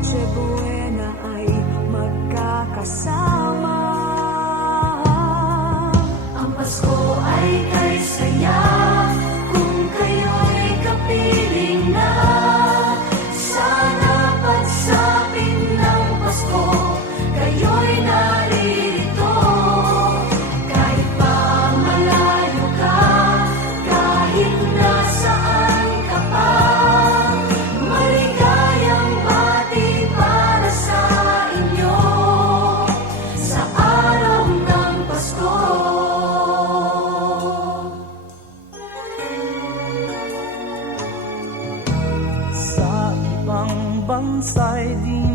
Noche Buena ay magkakasama. Ang Pasko ay kay saya kung kayo'y kapiling na. Sana pagsapit ng Pasko, kayo'y naririto. Kahit pa malayo ka, kahit nasaan ka pa, maligayang bati para sa inyo sa araw ng Pasko. Sa ibang bansa'y di